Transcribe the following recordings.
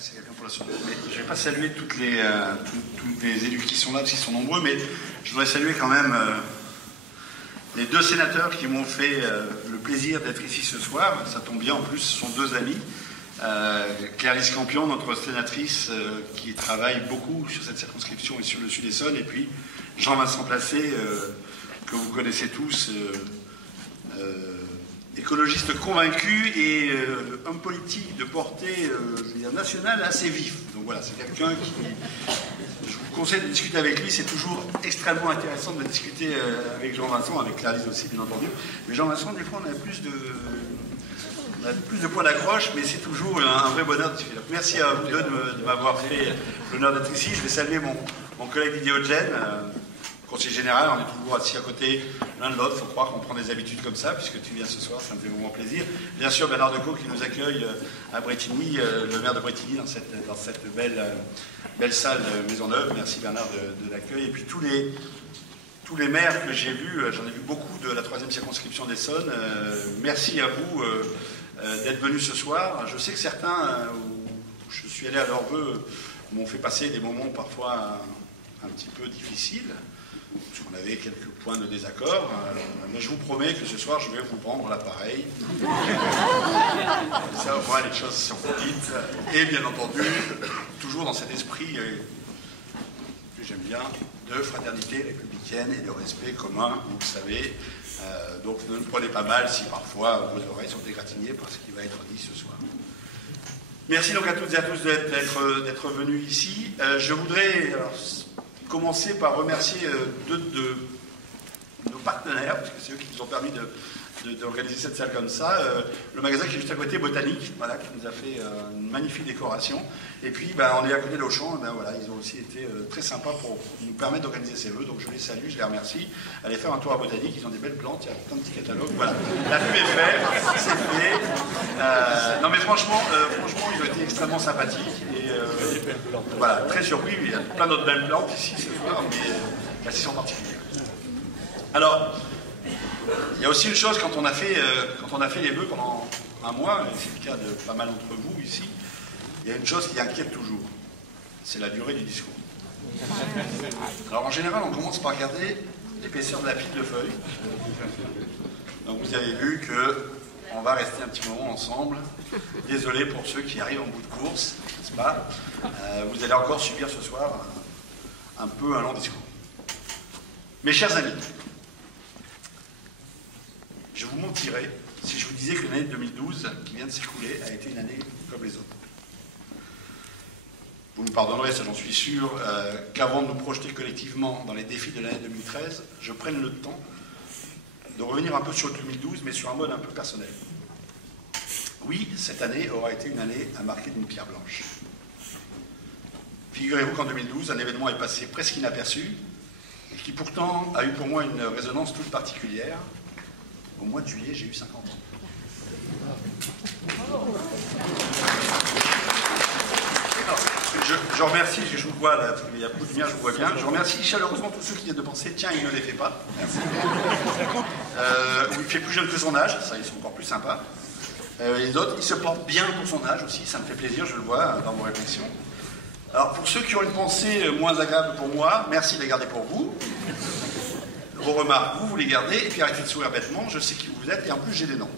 c'est quelqu'un pour la seconde. Mais je ne vais pas saluer tous les élus qui sont là, parce qu'ils sont nombreux, mais je voudrais saluer quand même les deux sénateurs qui m'ont fait le plaisir d'être ici ce soir. Ça tombe bien, en plus, ce sont deux amis. Clarisse Campion, notre sénatrice qui travaille beaucoup sur cette circonscription et sur le Sud-Essonne, et puis Jean-Vincent Placé, que vous connaissez tous, écologiste convaincu et homme politique de portée nationale assez vif. Donc voilà, c'est quelqu'un qui... Je vous conseille de discuter avec lui, c'est toujours extrêmement intéressant de discuter avec Jean-Vincent, avec Clarisse aussi, bien entendu. Mais Jean-Vincent, des fois, on a plus de points d'accroche, mais c'est toujours un vrai bonheur de discuter. Donc, merci à vous deux de m'avoir fait l'honneur d'être ici. Je vais saluer mon collègue Didier Hodgen, conseiller général. On est toujours assis à côté l'un de l'autre. Il faut croire qu'on prend des habitudes comme ça, puisque tu viens ce soir, ça me fait vraiment plaisir. Bien sûr, Bernard Decaux qui nous accueille à Brétigny, le maire de Brétigny, dans cette belle salle Maisonneuve. Merci Bernard de l'accueil. Et puis tous les maires que j'ai vus, j'en ai vu beaucoup de la 3e circonscription d'Essonne. Merci à vous d'être venus ce soir. Je sais que certains, je suis allé à leurs vœux, m'ont fait passer des moments parfois un petit peu difficiles, parce qu'on avait quelques points de désaccord. Mais je vous promets que ce soir, je vais vous prendre l'appareil. Ça, au moins, les choses sont dites. Et bien entendu, toujours dans cet esprit que j'aime bien, de fraternité républicaine et de respect commun, vous le savez. Donc ne me prenez pas mal si parfois vos oreilles sont égratignées par ce qui va être dit ce soir. Merci donc à toutes et à tous d'être venus ici. Je voudrais commencer par remercier deux de nos partenaires, parce que c'est eux qui nous ont permis d'organiser cette salle comme ça. Le magasin qui est juste à côté, Botanique, voilà, qui nous a fait une magnifique décoration. Et puis, on est à côté d'Auchan, voilà, ils ont aussi été très sympas pour nous permettre d'organiser ces vœux. Donc je les salue, je les remercie. Allez faire un tour à Botanique, ils ont des belles plantes, il y a plein de petits catalogues. Voilà, la pub est faite, c'est fait. Non mais franchement, ils ont été extrêmement sympathiques. Et voilà, très surpris, il y a plein d'autres belles plantes ici ce soir, mais celle-ci en particulier. Alors, il y a aussi une chose, quand on a fait les vœux pendant un mois, et c'est le cas de pas mal d'entre vous ici, il y a une chose qui inquiète toujours, c'est la durée du discours. Alors en général, on commence par regarder l'épaisseur de la pile de feuilles. Donc vous avez vu qu'on va rester un petit moment ensemble. Désolé pour ceux qui arrivent en bout de course, n'est-ce pas? Vous allez encore subir ce soir un peu un long discours. Mes chers amis, je vous mentirais si je vous disais que l'année 2012 qui vient de s'écouler a été une année comme les autres. Vous me pardonnerez, ça j'en suis sûr, qu'avant de nous projeter collectivement dans les défis de l'année 2013, je prenne le temps de revenir un peu sur le 2012, mais sur un mode un peu personnel. Oui, cette année aura été une année à marquer d'une pierre blanche. Figurez-vous qu'en 2012, un événement est passé presque inaperçu, et qui pourtant a eu pour moi une résonance toute particulière. Au mois de juillet, j'ai eu 50 ans. Je remercie, je vous vois là, il y a beaucoup de lumière, je vous vois bien. Je remercie chaleureusement tous ceux qui viennent de penser, tiens, il ne les fait pas. Merci. Il fait plus jeune que son âge, ça, ils sont encore plus sympas. Et les autres, il se porte bien pour son âge aussi, ça me fait plaisir, je le vois dans vos réflexions. Alors, pour ceux qui ont une pensée moins agréable pour moi, merci de les garder pour vous. Vos remarques, vous les gardez, et puis arrêtez de sourire bêtement, je sais qui vous êtes, et en plus j'ai des noms.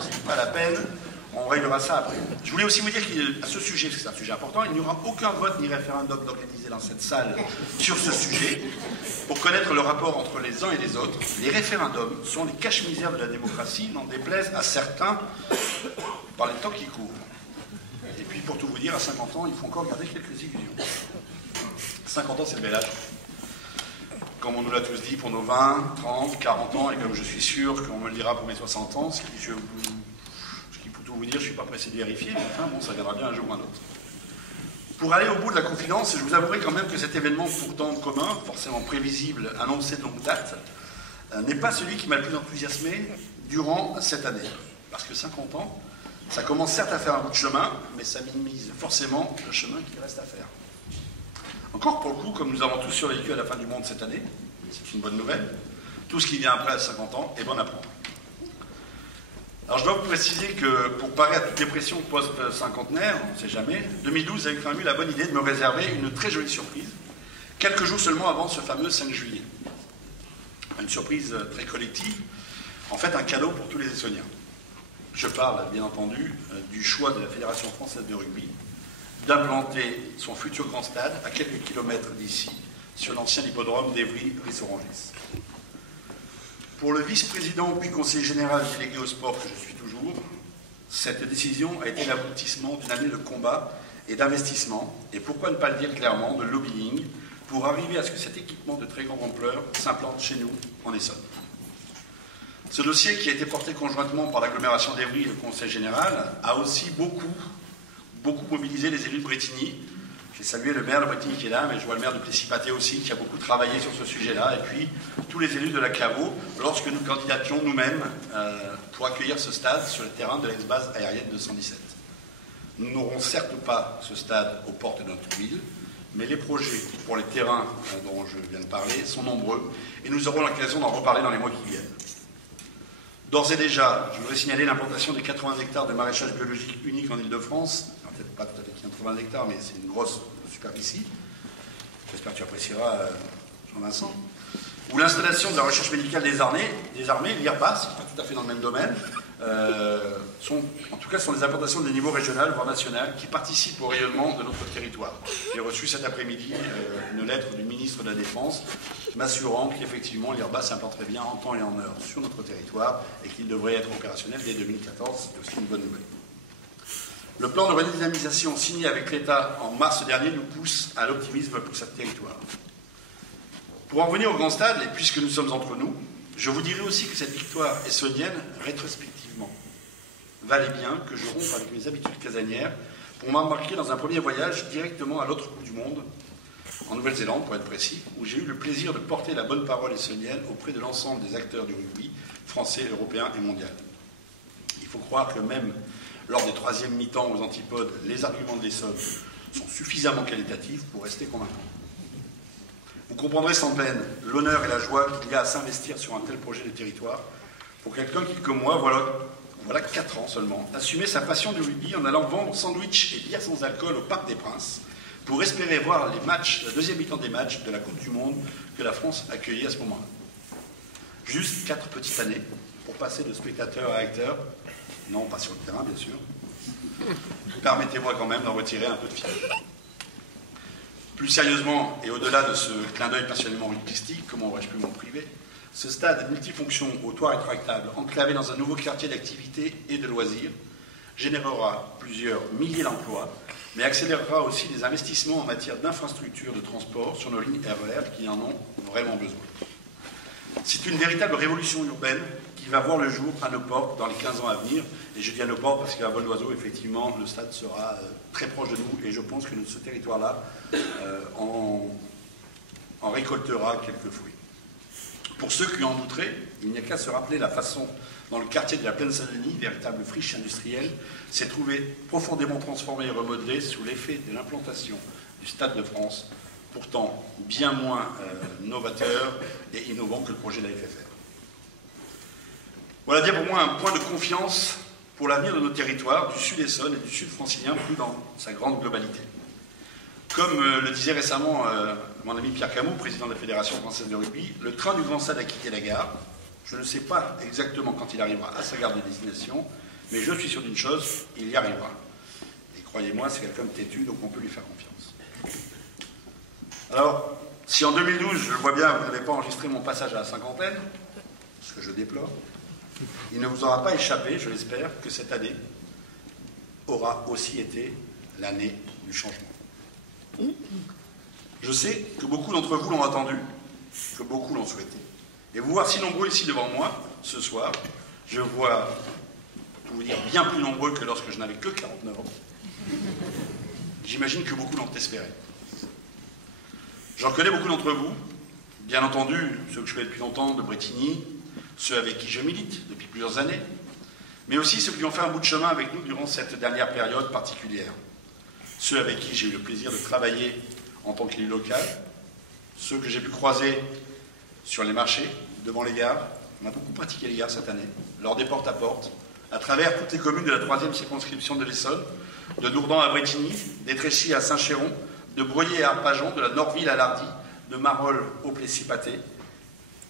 C'est pas la peine, on réglera ça après. Je voulais aussi vous dire qu'à ce sujet, parce que c'est un sujet important, il n'y aura aucun vote ni référendum organisé dans cette salle sur ce sujet. Pour connaître le rapport entre les uns et les autres, les référendums sont les caches-misères de la démocratie, n'en déplaise à certains par les temps qui courent. Et puis pour tout vous dire, à 50 ans, il faut encore garder quelques illusions. 50 ans, c'est le bel âge. Comme on nous l'a tous dit pour nos 20, 30, 40 ans, et comme je suis sûr qu'on me le dira pour mes 60 ans, ce qui pour tout vous dire, je ne suis pas pressé de vérifier, mais enfin, bon, ça viendra bien un jour ou un autre. Pour aller au bout de la confidence, je vous avouerai quand même que cet événement pourtant commun, forcément prévisible, annoncé de longue date, n'est pas celui qui m'a le plus enthousiasmé durant cette année. Parce que 50 ans, ça commence certes à faire un bout de chemin, mais ça minimise forcément le chemin qu'il reste à faire. Encore pour le coup, comme nous avons tous survécu à la fin du monde cette année, c'est une bonne nouvelle, tout ce qui vient après à 50 ans est bon à prendre. Alors je dois vous préciser que pour parer à toute dépression post-cinquantenaire, on ne sait jamais, 2012 avait quand même eu la bonne idée de me réserver une très jolie surprise, quelques jours seulement avant ce fameux 5 juillet. Une surprise très collective, en fait un cadeau pour tous les Essonniens. Je parle bien entendu du choix de la Fédération française de rugby d'implanter son futur grand stade à quelques kilomètres d'ici, sur l'ancien hippodrome d'Evry-Rissorangis. Pour le vice-président puis conseiller général délégué au sport que je suis toujours, cette décision a été l'aboutissement d'une année de combat et d'investissement, et pourquoi ne pas le dire clairement, de lobbying, pour arriver à ce que cet équipement de très grande ampleur s'implante chez nous, en Essonne. Ce dossier, qui a été porté conjointement par l'agglomération d'Evry et le conseil général, a aussi beaucoup mobilisé les élus de Brétigny. J'ai salué le maire de Brétigny qui est là, mais je vois le maire de Plessis-Pathé aussi, qui a beaucoup travaillé sur ce sujet-là, et puis tous les élus de la Claveau, lorsque nous candidations nous-mêmes pour accueillir ce stade sur le terrain de l'ex-base aérienne de 117. Nous n'aurons certes pas ce stade aux portes de notre ville, mais les projets pour les terrains dont je viens de parler sont nombreux, et nous aurons l'occasion d'en reparler dans les mois qui viennent. D'ores et déjà, je voudrais signaler l'implantation des 80 hectares de maraîchage biologique unique en Ile-de-France. Peut-être pas tout à fait 80 hectares, mais c'est une grosse superficie. J'espère que tu apprécieras, Jean-Vincent. Ou l'installation de la recherche médicale des armées, l'IRPA, c'est pas tout à fait dans le même domaine, sont des implantations de niveau régional, voire national, qui participent au rayonnement de notre territoire. J'ai reçu cet après-midi une lettre du ministre de la Défense m'assurant qu'effectivement l'IRBA s'implanterait bien en temps et en heure sur notre territoire et qu'il devrait être opérationnel dès 2014. C'est aussi une bonne nouvelle. Le plan de redynamisation signé avec l'État en mars dernier nous pousse à l'optimisme pour ce territoire. Pour en revenir au grand stade, et puisque nous sommes entre nous, je vous dirai aussi que cette victoire essonnienne, rétrospectivement, valait bien que je rompe avec mes habitudes casanières pour m'embarquer dans un premier voyage directement à l'autre bout du monde, en Nouvelle-Zélande pour être précis, où j'ai eu le plaisir de porter la bonne parole essonnienne auprès de l'ensemble des acteurs du rugby, français, européen et mondial. Il faut croire que même lors des troisièmes mi-temps aux antipodes, les arguments de l'Essonne sont suffisamment qualitatifs pour rester convaincants. Vous comprendrez sans peine l'honneur et la joie qu'il y a à s'investir sur un tel projet de territoire pour quelqu'un qui, comme moi, voilà 4 ans seulement, assumait sa passion du rugby en allant vendre sandwich et bière sans alcool au Parc des Princes pour espérer voir les matchs, la deuxième mi-temps des matchs de la Coupe du Monde que la France accueillait à ce moment-là. Juste 4 petites années pour passer de spectateur à acteur. Non, pas sur le terrain, bien sûr. Permettez-moi quand même d'en retirer un peu de fierté. Plus sérieusement, et au-delà de ce clin d'œil passionnément rugbyistique, comment aurais-je pu m'en priver, ce stade multifonction au toit rétractable, enclavé dans un nouveau quartier d'activité et de loisirs, générera plusieurs milliers d'emplois, mais accélérera aussi les investissements en matière d'infrastructures de transport sur nos lignes RER qui en ont vraiment besoin. C'est une véritable révolution urbaine qui va voir le jour à nos portes dans les 15 ans à venir. Et je dis à nos portes parce qu'à vol d'oiseau, effectivement, le stade sera très proche de nous. Et je pense que ce territoire-là en récoltera quelques fruits. Pour ceux qui en douteraient, il n'y a qu'à se rappeler la façon dont le quartier de la Plaine Saint-Denis, véritable friche industrielle, s'est trouvé profondément transformé et remodelé sous l'effet de l'implantation du Stade de France, pourtant bien moins novateur et innovant que le projet de la FFR. Voilà bien pour moi un point de confiance pour l'avenir de nos territoires, du sud Essonne et du sud francilien, plus dans sa grande globalité. Comme le disait récemment mon ami Pierre Camus, président de la Fédération française de rugby, le train du Grand Stade a quitté la gare. Je ne sais pas exactement quand il arrivera à sa gare de destination, mais je suis sûr d'une chose, il y arrivera. Et croyez-moi, c'est quelqu'un de têtu, donc on peut lui faire confiance. Alors, si en 2012, je le vois bien, vous n'avez pas enregistré mon passage à la cinquantaine, ce que je déplore, il ne vous aura pas échappé, je l'espère, que cette année aura aussi été l'année du changement. Je sais que beaucoup d'entre vous l'ont attendu, que beaucoup l'ont souhaité. Et vous voir si nombreux ici devant moi, ce soir, je vois, pour vous dire, bien plus nombreux que lorsque je n'avais que 49 ans. J'imagine que beaucoup l'ont espéré. J'en connais beaucoup d'entre vous, bien entendu, ceux que je connais depuis longtemps de Brétigny, ceux avec qui je milite depuis plusieurs années, mais aussi ceux qui ont fait un bout de chemin avec nous durant cette dernière période particulière. Ceux avec qui j'ai eu le plaisir de travailler en tant qu'élu local, ceux que j'ai pu croiser sur les marchés, devant les gares. On a beaucoup pratiqué les gares cette année, lors des porte-à-porte, à travers toutes les communes de la 3e circonscription de l'Essonne, de Dourdan à Brétigny, d'Étréchy à Saint-Chéron, de Broyers à Arpajon, de la Norville à Lardy, de Marolles au Plessis-Pathé.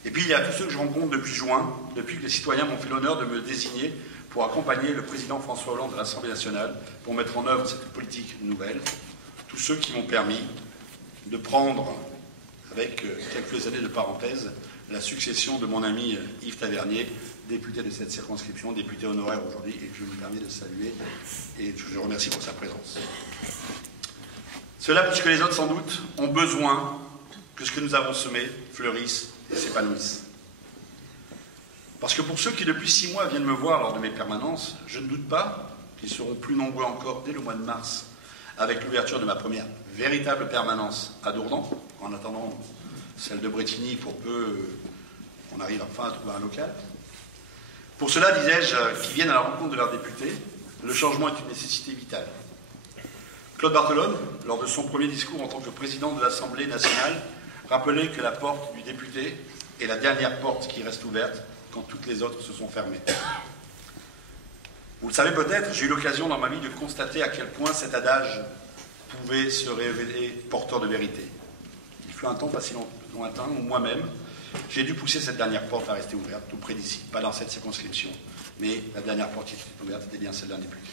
Et puis il y a tous ceux que je rencontre depuis juin, depuis que les citoyens m'ont fait l'honneur de me désigner pour accompagner le président François Hollande de l'Assemblée nationale pour mettre en œuvre cette politique nouvelle. Tous ceux qui m'ont permis de prendre, avec quelques années de parenthèse, la succession de mon ami Yves Tavernier, député de cette circonscription, député honoraire aujourd'hui, et que je me permets de saluer, et je le remercie pour sa présence. Ceux-là, plus que les autres sans doute, ont besoin que ce que nous avons semé fleurisse et s'épanouisse. Parce que pour ceux qui depuis 6 mois viennent me voir lors de mes permanences, je ne doute pas qu'ils seront plus nombreux encore dès le mois de mars, avec l'ouverture de ma première véritable permanence à Dourdan, en attendant celle de Brétigny pour peu qu'on arrive enfin à trouver un local. Pour cela, disais-je, qui viennent à la rencontre de leurs députés, le changement est une nécessité vitale. Claude Barthelone, lors de son premier discours en tant que président de l'Assemblée nationale, rappelait que la porte du député est la dernière porte qui reste ouverte quand toutes les autres se sont fermées. Vous le savez peut-être, j'ai eu l'occasion dans ma vie de constater à quel point cet adage pouvait se révéler porteur de vérité. Il fut un temps pas si lointain où moi-même, j'ai dû pousser cette dernière porte à rester ouverte, tout près d'ici, pas dans cette circonscription, mais la dernière porte qui était ouverte était bien celle d'un député.